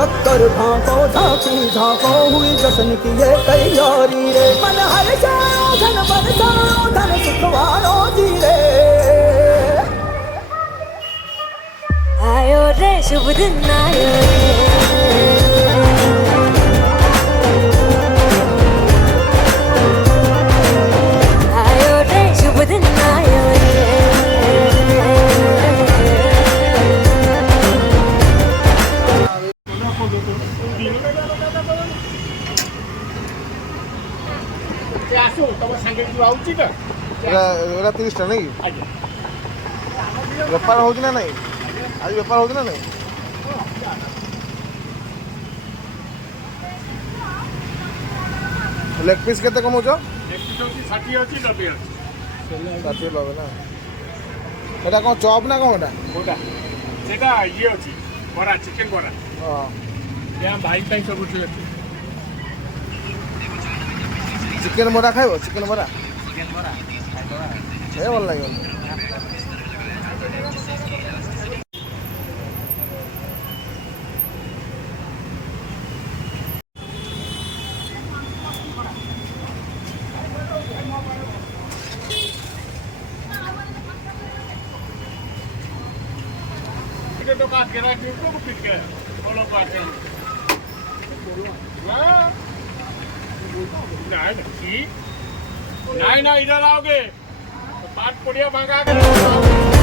शक्कर भाको झांकी झांको हुई जश्न की ये तैयारी रे मन हर जाओ धन बरसाओ धन सुखवारो जी रे आयो रे शुभ दिन आयो रे शुभ दिन आयो ଆସୁ ତମ ସାଙ୍ଗେ ଯିବା ହଉଛି ତ ଏଇଟା 30ଟା ନାଇଁ ବେପାର ହଉଛି ନା ନାଇଁ ଆଜି ବେପାର ହଉଛି ନା ନାଇଁ ଲେଗ୍ ପିସ୍ କେତେ କମଉଛ 60 ଅଛି 90 ଅଛି 60 ଲବେ ନା ଏଇଟା କ'ଣ ଚପ୍ ନା କ'ଣ ଏଇଟା କୋଉଟା ସେଇଟା ଇଏ ଅଛି ବରା ଚିକେନ ବରା ହଁ ଏହା ଭାଇ ପାଇଁ ସବୁ ଅଛି ଚିକେନ ବରା ଖାଇବ ଚିକେନ ବରା ଏ ଭଲ ଲାଗିବ तो बात करा कि उसको पिट गया बोलो बात है नहीं ना इधर आओगे बात पड़िया भागा कर